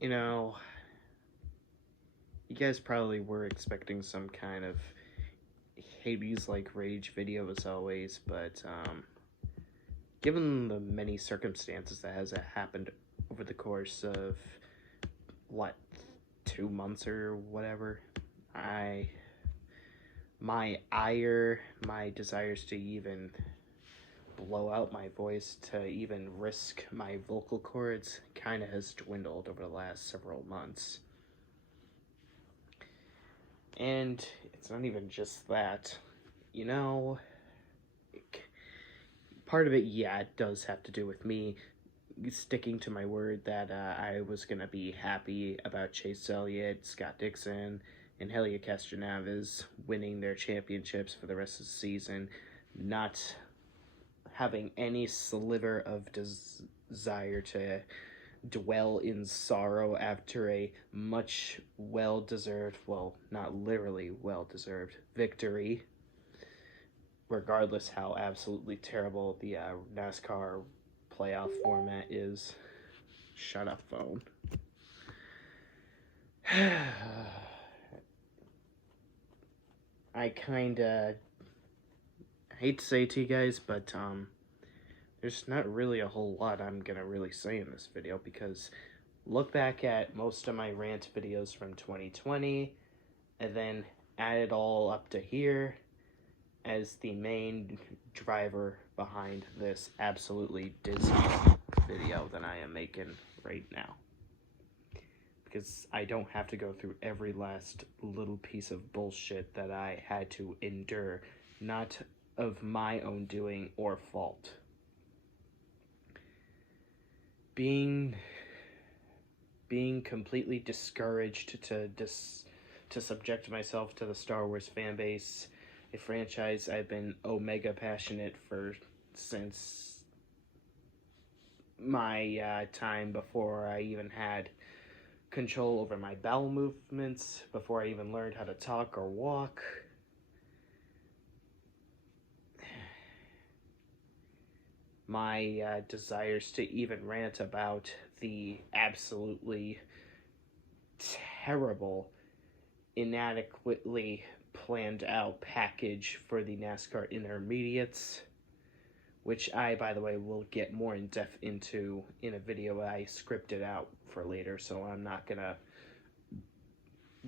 You know, you guys probably were expecting some kind of Hades-like rage video as always, but given the many circumstances that has happened over the course of, what, 2 months or whatever, my ire, my desires to even blow out my voice, to even risk my vocal cords, kind of has dwindled over the last several months. And it's not even just that. You know, part of it, yeah, it does have to do with me sticking to my word that I was going to be happy about Chase Elliott, Scott Dixon, and Helia Castroneves winning their championships for the rest of the season, not having any sliver of desire to dwell in sorrow after a much well-deserved, well, not literally well-deserved, victory, regardless how absolutely terrible the NASCAR playoff format is. Shut up, phone. I kinda hate to say it to you guys, but there's not really a whole lot I'm gonna really say in this video, because look back at most of my rant videos from 2020 and then add it all up to here as the main driver behind this absolutely dismal video that I am making right now. Because I don't have to go through every last little piece of bullshit that I had to endure, not of my own doing or fault. Being completely discouraged to subject myself to the Star Wars fan base, a franchise I've been omega passionate for since my time before I even had control over my bowel movements, before I even learned how to talk or walk. My desires to even rant about the absolutely terrible, inadequately planned out package for the NASCAR Intermediates, which I, by the way, will get more in depth into in a video I scripted out for later, so I'm not gonna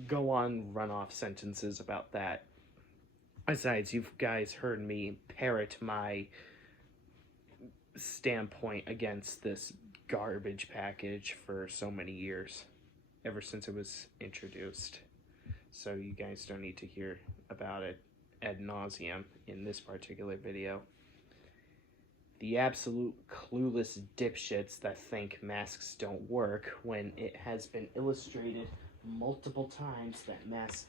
go on run-off sentences about that. Besides, you guys heard me parrot my standpoint against this garbage package for so many years, ever since it was introduced. So you guys don't need to hear about it ad nauseum in this particular video. The absolute clueless dipshits that think masks don't work, when it has been illustrated multiple times that masks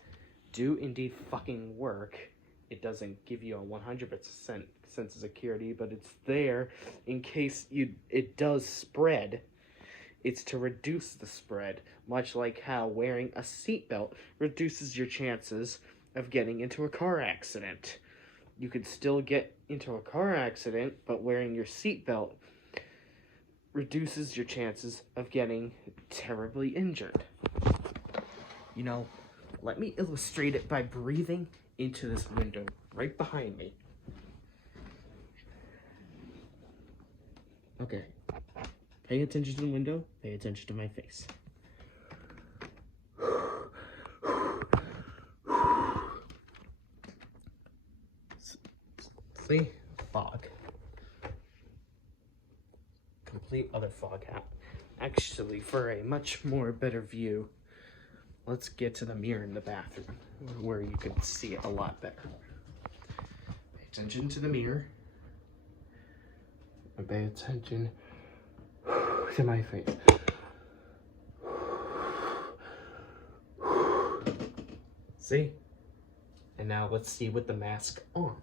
do indeed fucking work. It doesn't give you a 100% sense of security, but it's there in case it does spread. It's to reduce the spread, much like how wearing a seatbelt reduces your chances of getting into a car accident. You could still get into a car accident, but wearing your seatbelt reduces your chances of getting terribly injured. You know, let me illustrate it by breathing into this window right behind me. Okay. Pay attention to the window, pay attention to my face. See? Fog. Complete other fog hat. Actually, for a much more better view, let's get to the mirror in the bathroom, where you can see it a lot better. Pay attention to the mirror. And pay attention to my face. See? And now let's see with the mask on.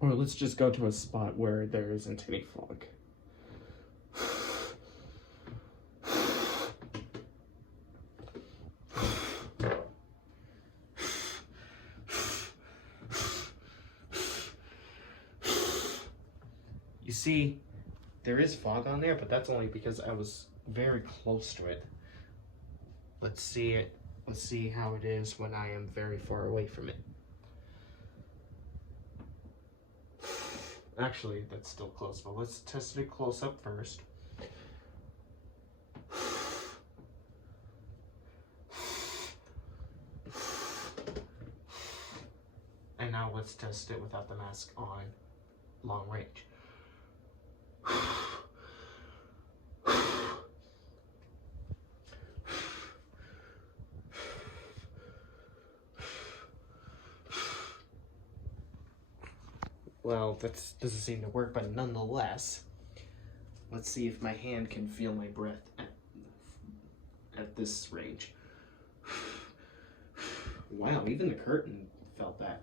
Or let's just go to a spot where there isn't any fog. You see, there is fog on there, but that's only because I was very close to it. Let's see it. Let's see how it is when I am very far away from it. Actually, that's still close, but let's test it close up first. And now let's test it without the mask on, long range. Well, that doesn't seem to work, but nonetheless, let's see if my hand can feel my breath at this range. Wow, even the curtain felt that.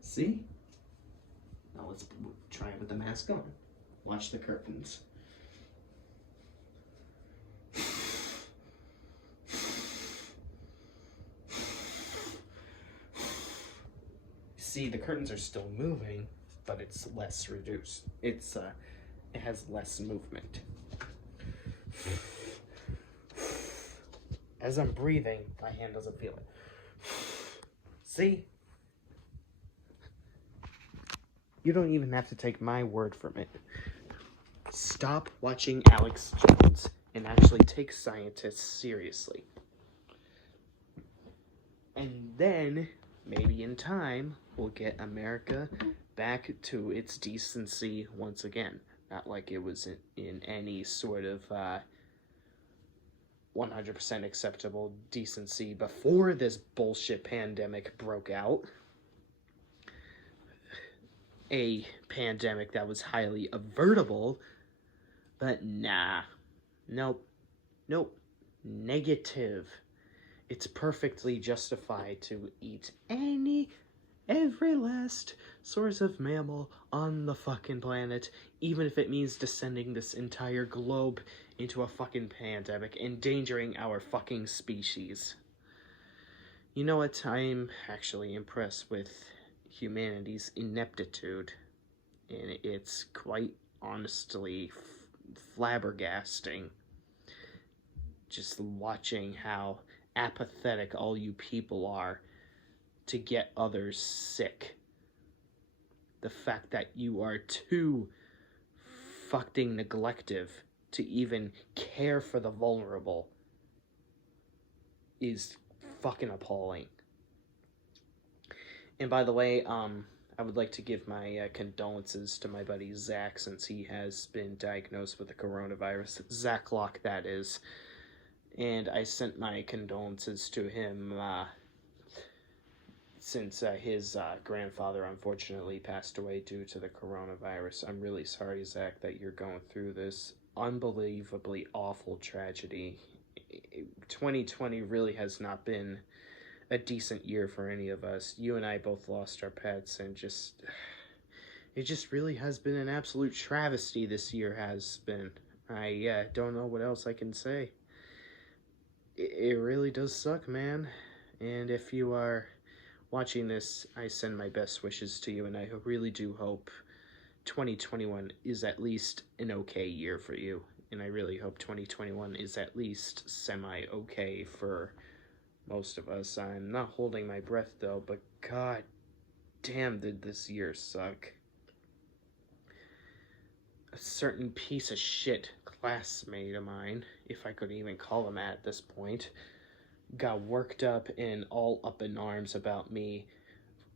See? Now let's try it with the mask on. Watch the curtains. See, the curtains are still moving, but it's less reduced. It has less movement. As I'm breathing, my hand doesn't feel it. See? You don't even have to take my word from it. Stop watching Alex Jones and actually take scientists seriously. And then, maybe in time, we'll get America back to its decency once again. Not like it was in any sort of 100% acceptable decency before this bullshit pandemic broke out. A pandemic that was highly avertable, but nah. Nope. Negative. It's perfectly justified to eat every last source of mammal on the fucking planet, even if it means descending this entire globe into a fucking pandemic, endangering our fucking species. You know what? I'm actually impressed with humanity's ineptitude, and it's quite honestly flabbergasting just watching how apathetic all you people are to get others sick. The fact that you are too fucking neglective to even care for the vulnerable is fucking appalling. And by the way, I would like to give my condolences to my buddy Zach, since he has been diagnosed with the coronavirus. Zach Locke, that is. And I sent my condolences to him since his grandfather unfortunately passed away due to the coronavirus. I'm really sorry, Zach, that you're going through this unbelievably awful tragedy. 2020 really has not been a decent year for any of us. You and I both lost our pets, and it just really has been an absolute travesty this year has been. I don't know what else I can say. It really does suck, man. And if you are watching this, I send my best wishes to you, and I really do hope 2021 is at least an okay year for you. And I really hope 2021 is at least semi-okay for most of us. I'm not holding my breath, though, but god damn did this year suck. A certain piece of shit classmate of mine, if I could even call him at this point, got worked up and all up in arms about me.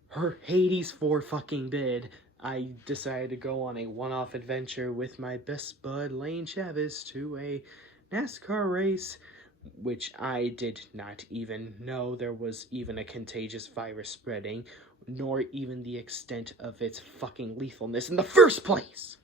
Her Hades 4 fucking bid. I decided to go on a one-off adventure with my best bud Lane Chavez to a NASCAR race, which I did not even know there was even a contagious virus spreading, nor even the extent of its fucking lethalness in the first place.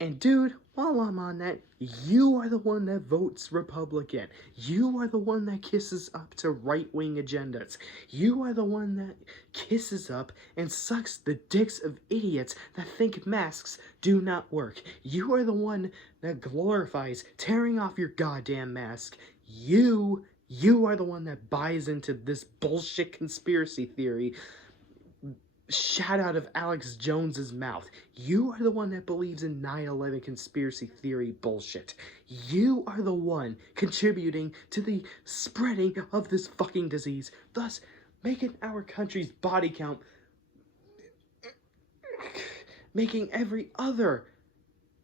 And dude, while I'm on that, you are the one that votes Republican. You are the one that kisses up to right-wing agendas. You are the one that kisses up and sucks the dicks of idiots that think masks do not work. You are the one that glorifies tearing off your goddamn mask. You You are the one that buys into this bullshit conspiracy theory shot out of Alex Jones's mouth. You are the one that believes in 9/11 conspiracy theory bullshit. You are the one contributing to the spreading of this fucking disease, thus making our country's body count, making every other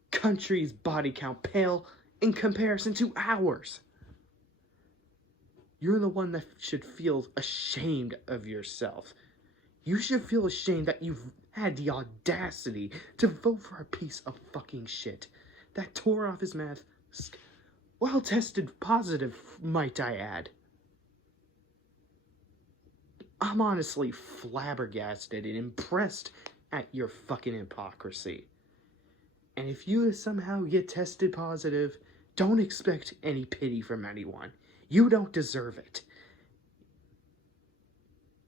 country's body count pale in comparison to ours. You're the one that should feel ashamed of yourself. You should feel ashamed that you've had the audacity to vote for a piece of fucking shit that tore off his mask while tested positive, might I add. I'm honestly flabbergasted and impressed at your fucking hypocrisy. And if you somehow get tested positive, don't expect any pity from anyone. You don't deserve it.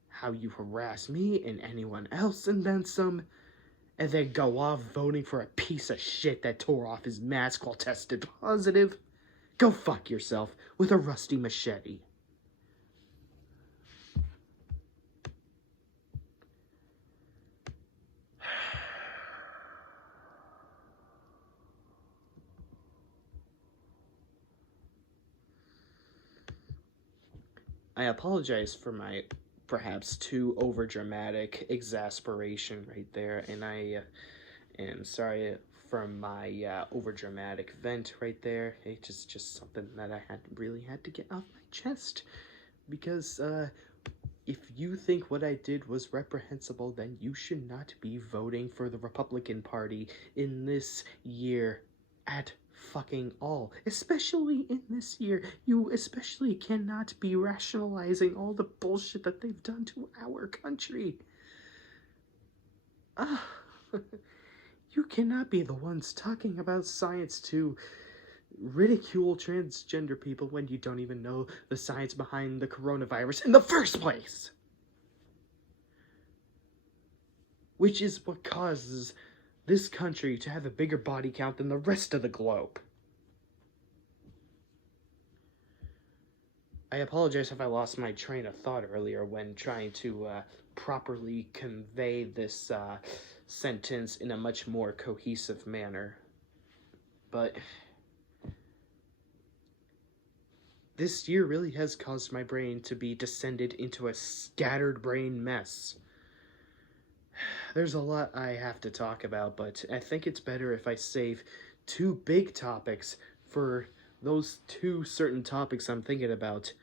How you harass me and anyone else and then some, and then go off voting for a piece of shit that tore off his mask while tested positive? Go fuck yourself with a rusty machete. I apologize for my perhaps too overdramatic exasperation right there, and I am sorry for my overdramatic vent right there. It's just something that I really had to get off my chest, because if you think what I did was reprehensible, then you should not be voting for the Republican Party in this year at fucking all. Especially in this year. You especially cannot be rationalizing all the bullshit that they've done to our country. You cannot be the ones talking about science to ridicule transgender people when you don't even know the science behind the coronavirus in the first place. Which is what causes this country to have a bigger body count than the rest of the globe. I apologize if I lost my train of thought earlier when trying to properly convey this sentence in a much more cohesive manner. But this year really has caused my brain to be descended into a scattered brain mess. There's a lot I have to talk about, but I think it's better if I save two big topics for those two certain topics I'm thinking about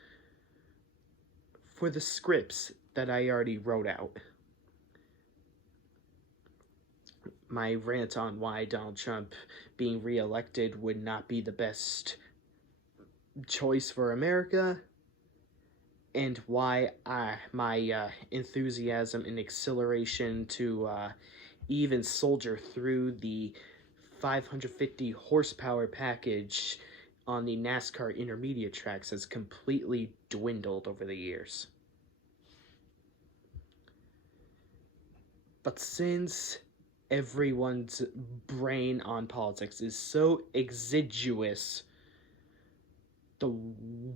for the scripts that I already wrote out. My rant on why Donald Trump being reelected would not be the best choice for America, and why my enthusiasm and acceleration to even soldier through the 550 horsepower package on the NASCAR intermediate tracks has completely dwindled over the years. But since everyone's brain on politics is so exiguous, the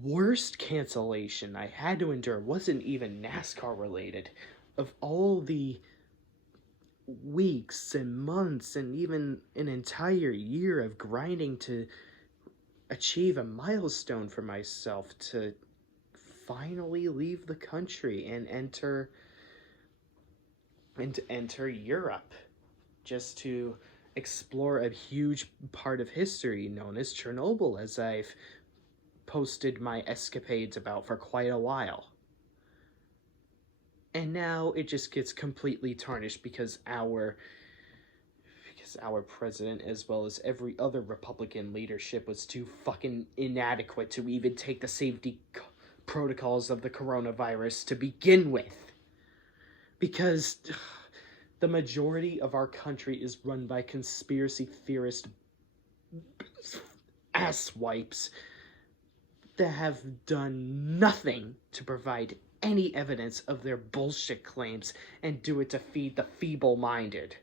worst cancellation I had to endure wasn't even NASCAR related. Of all the weeks and months and even an entire year of grinding to achieve a milestone for myself to finally leave the country and enter Europe, just to explore a huge part of history known as Chernobyl, as I've posted my escapades about for quite a while. And now it just gets completely tarnished because our president, as well as every other Republican leadership, was too fucking inadequate to even take the safety protocols of the coronavirus to begin with. Because the majority of our country is run by conspiracy theorist asswipes that have done nothing to provide any evidence of their bullshit claims and do it to feed the feeble-minded.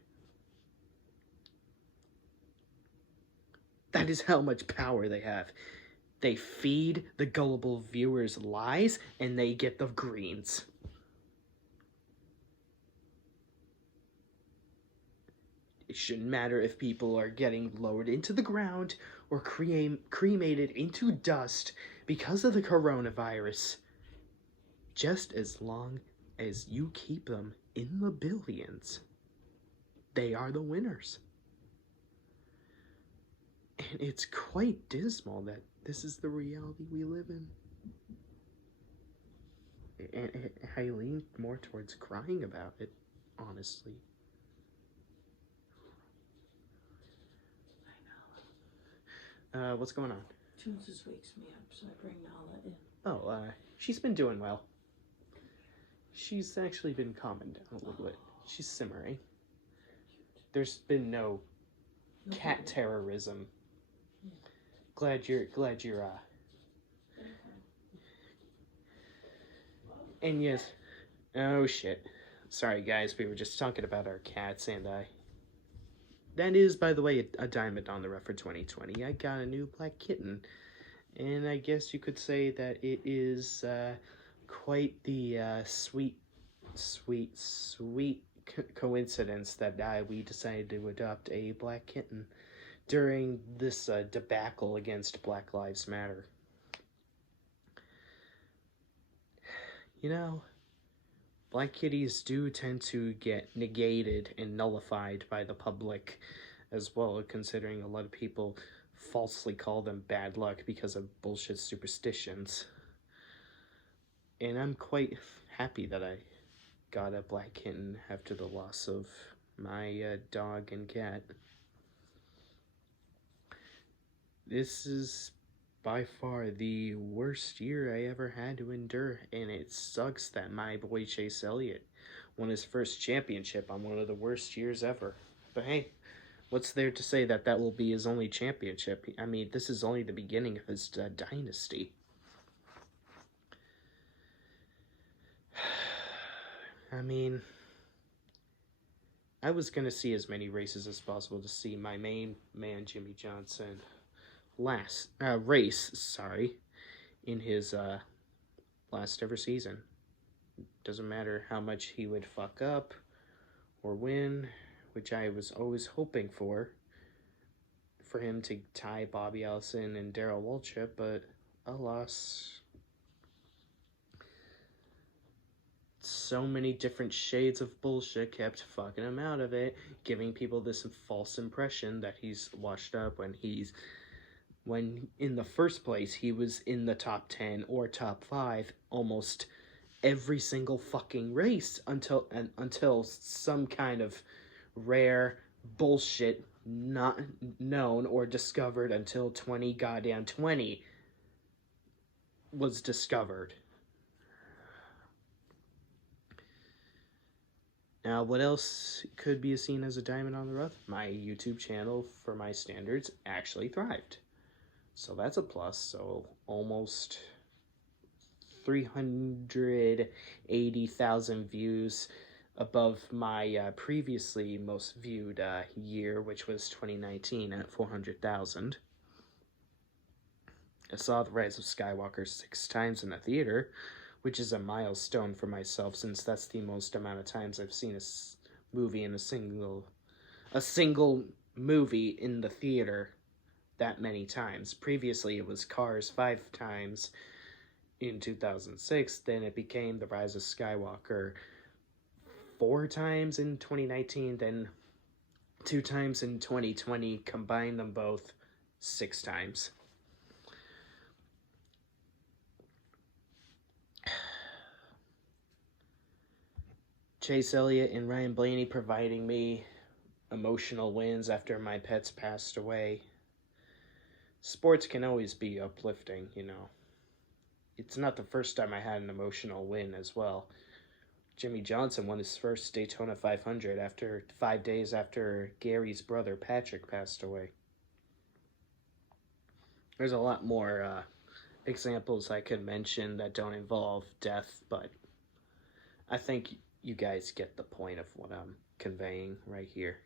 That is how much power they have. They feed the gullible viewers lies, and they get the greens. It shouldn't matter if people are getting lowered into the ground or cremated into dust because of the coronavirus, just as long as you keep them in the billions. They are the winners. And it's quite dismal that this is the reality we live in. And I lean more towards crying about it, honestly. What's going on? Tunes just wakes me up, so I bring Nala in. Oh, she's been doing well. She's actually been calming down a little bit. She's simmering. There's been no cat terrorism. Yeah. Glad you're And yes, oh shit. Sorry guys, we were just talking about our cats, and that is, by the way, a diamond on the rough for 2020. I got a new black kitten, and I guess you could say that it is quite the sweet coincidence that we decided to adopt a black kitten during this debacle against Black Lives Matter. You know, black kitties do tend to get negated and nullified by the public as well, considering a lot of people falsely call them bad luck because of bullshit superstitions. And I'm quite happy that I got a black kitten after the loss of my dog and cat. This is by far the worst year I ever had to endure, and it sucks that my boy Chase Elliott won his first championship on one of the worst years ever. But hey, what's there to say that will be his only championship? I mean, this is only the beginning of his dynasty. I mean, I was going to see as many races as possible to see my main man, Jimmy Johnson, race in his last ever season. Doesn't matter how much he would fuck up or win, which I was always hoping for him to tie Bobby Allison and Darrell Waltrip, but alas. So many different shades of bullshit kept fucking him out of it, giving people this false impression that he's washed up when in the first place he was in the top 10 or top 5 almost every single fucking race until some kind of rare bullshit not known or discovered until 2020 was discovered. Now, what else could be seen as a diamond on the rough? My YouTube channel, for my standards, actually thrived. So that's a plus. So almost 380,000 views above my previously most viewed year, which was 2019 at 400,000. I saw The Rise of Skywalker 6 times in the theater, which is a milestone for myself since that's the most amount of times I've seen a movie in a single movie in the theater that many times. Previously, it was Cars 5 times in 2006. Then it became The Rise of Skywalker 4 times in 2019. Then 2 times in 2020. Combine them both 6 times. Chase Elliott and Ryan Blaney providing me emotional wins after my pets passed away. Sports can always be uplifting, you know. It's not the first time I had an emotional win as well. Jimmy Johnson won his first Daytona 500 after 5 days after Gary's brother Patrick passed away. There's a lot more examples I could mention that don't involve death, but I think you guys get the point of what I'm conveying right here.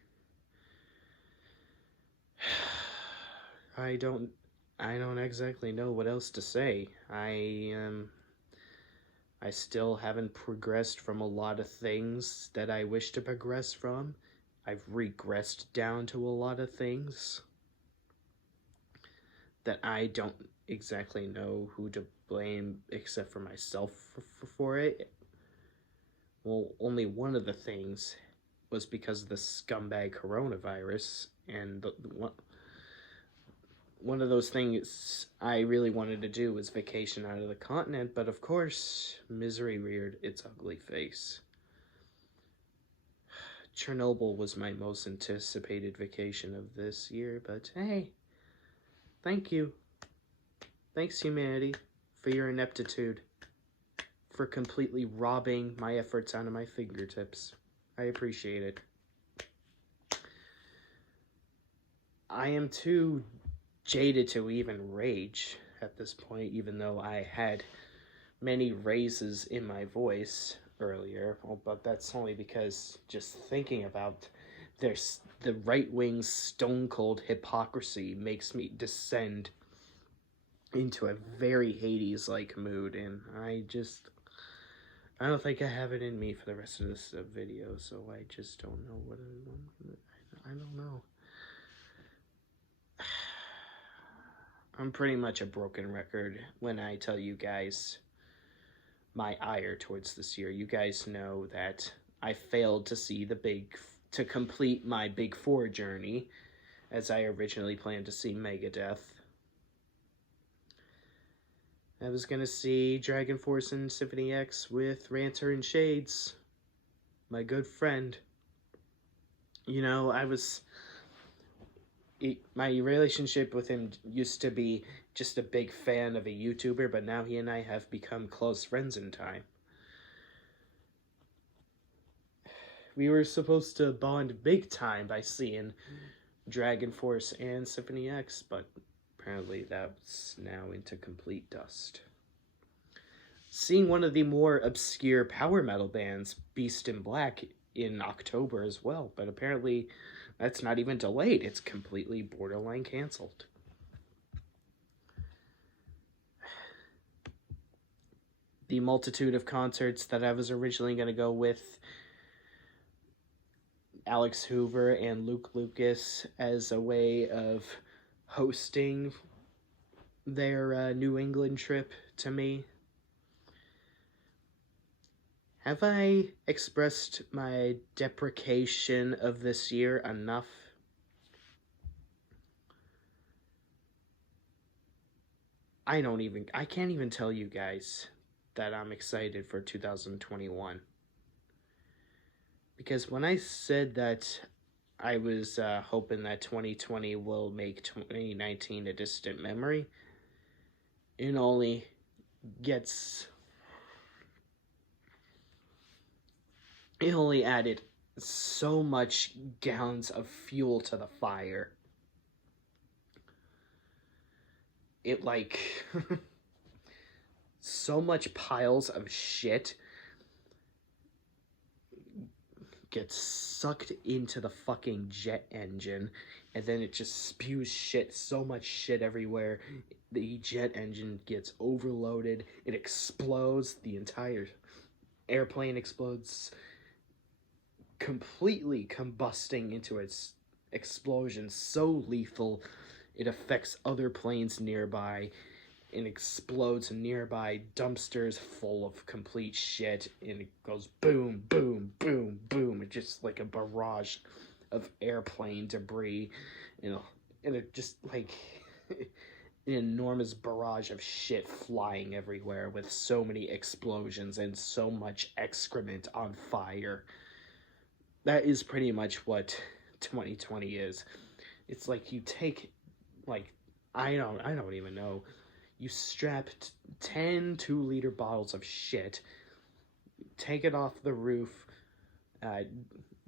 I don't I don't exactly know what else to say. I still haven't progressed from a lot of things that I wish to progress from. I've regressed down to a lot of things that I don't exactly know who to blame except for myself for it. Well, only one of the things was because of the scumbag coronavirus, and one of those things I really wanted to do was vacation out of the continent, but of course, misery reared its ugly face. Chernobyl was my most anticipated vacation of this year, but hey, thank you. Thanks, humanity, for your ineptitude, for completely robbing my efforts out of my fingertips. I appreciate it. I am too jaded to even rage at this point, even though I had many raises in my voice earlier. Well, but that's only because just thinking about the right wing's stone cold hypocrisy makes me descend into a very Hades like mood, and I don't think I have it in me for the rest of this video, so I just don't know what I don't know. I'm pretty much a broken record when I tell you guys my ire towards this year. You guys know that I failed to complete my Big Four journey, as I originally planned to see Megadeth. I was gonna see Dragon Force and Symphony X with Ranter and Shades, my good friend. You know, my relationship with him used to be just a big fan of a YouTuber, but now he and I have become close friends in time. We were supposed to bond big time by seeing Dragon Force and Symphony X, but apparently that's now into complete dust. Seeing one of the more obscure power metal bands, Beast in Black, in October as well, but apparently that's not even delayed. It's completely borderline canceled. The multitude of concerts that I was originally going to go with Alex Hoover and Luke Lucas as a way of hosting their New England trip to me. Have I expressed my deprecation of this year enough? I can't even tell you guys that I'm excited for 2021. Because when I said that I was hoping that 2020 will make 2019 a distant memory, it only added so much gallons of fuel to the fire. It so much piles of shit gets sucked into the fucking jet engine, and then it just spews so much shit everywhere. The jet engine gets overloaded, it explodes, the entire airplane explodes, completely combusting into its explosion so lethal it affects other planes nearby and explodes nearby dumpsters full of complete shit, and it goes boom, boom, boom, boom. It's just like a barrage of airplane debris, and it just like an enormous barrage of shit flying everywhere with so many explosions and so much excrement on fire. That is pretty much what 2020 is. It's like you take, I don't even know. You strap 10 2-liter bottles of shit, take it off the roof,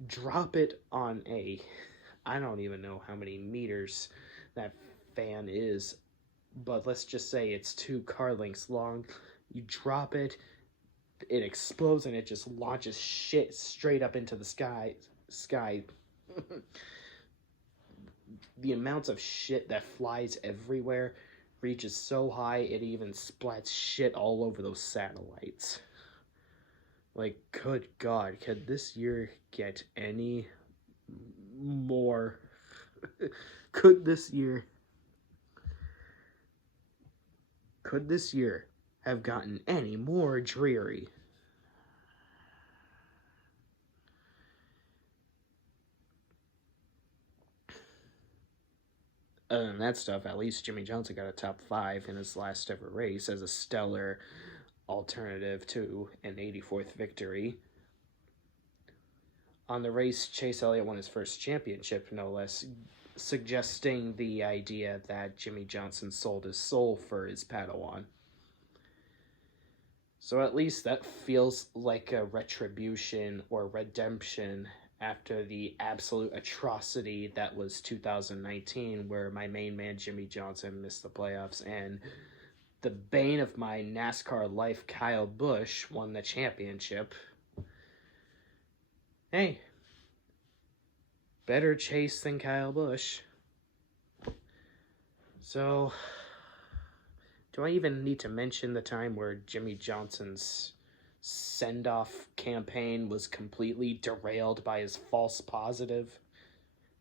drop it on I don't even know how many meters that fan is, but let's just say it's 2 car lengths long. You drop it, it explodes, and it just launches shit straight up into the sky. The amounts of shit that flies everywhere reaches so high it even splats shit all over those satellites. Like, good God, could this year get any more? Could this year have gotten any more dreary? Other than that stuff, at least Jimmy Johnson got a top 5 in his last ever race as a stellar alternative to an 84th victory. On the race, Chase Elliott won his first championship, no less, suggesting the idea that Jimmy Johnson sold his soul for his Padawan. So at least that feels like a retribution or redemption after the absolute atrocity that was 2019, where my main man Jimmy Johnson missed the playoffs and the bane of my NASCAR life, Kyle Busch, won the championship. Hey, better Chase than Kyle Busch. So, do I even need to mention the time where Jimmy Johnson's send-off campaign was completely derailed by his false positive,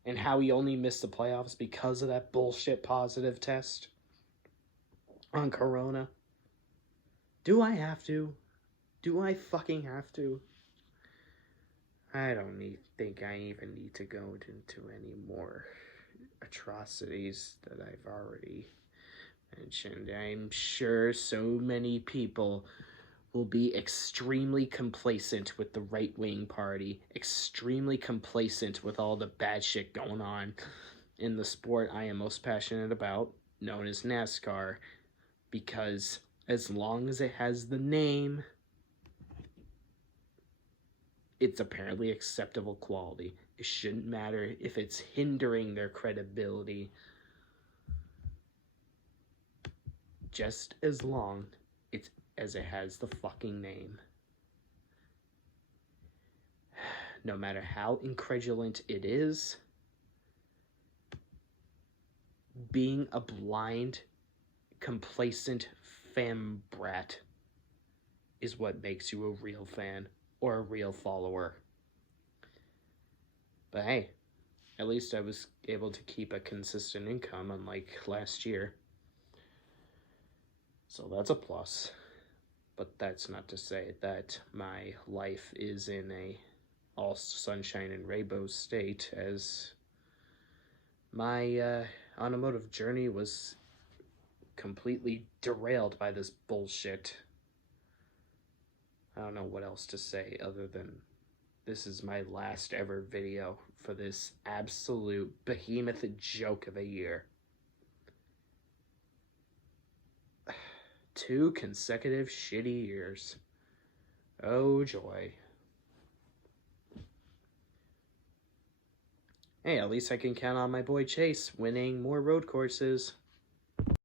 and how he only missed the playoffs because of that bullshit positive test on Corona? Do I have to? Do I fucking have to? I don't think I even need to go into any more atrocities that I've already mentioned. I'm sure so many people will be extremely complacent with the right-wing party, extremely complacent with all the bad shit going on in the sport I am most passionate about, known as NASCAR, because as long as it has the name, it's apparently acceptable quality. It shouldn't matter if it's hindering their credibility, just as long as it has the fucking name. No matter how incredulent it is, being a blind, complacent fan brat is what makes you a real fan or a real follower. But hey, at least I was able to keep a consistent income unlike last year. So that's a plus. But that's not to say that my life is in a all sunshine and rainbow state, as my automotive journey was completely derailed by this bullshit. I don't know what else to say other than this is my last ever video for this absolute behemoth joke of a year. 2 consecutive shitty years. Oh joy. Hey, at least I can count on my boy Chase winning more road courses.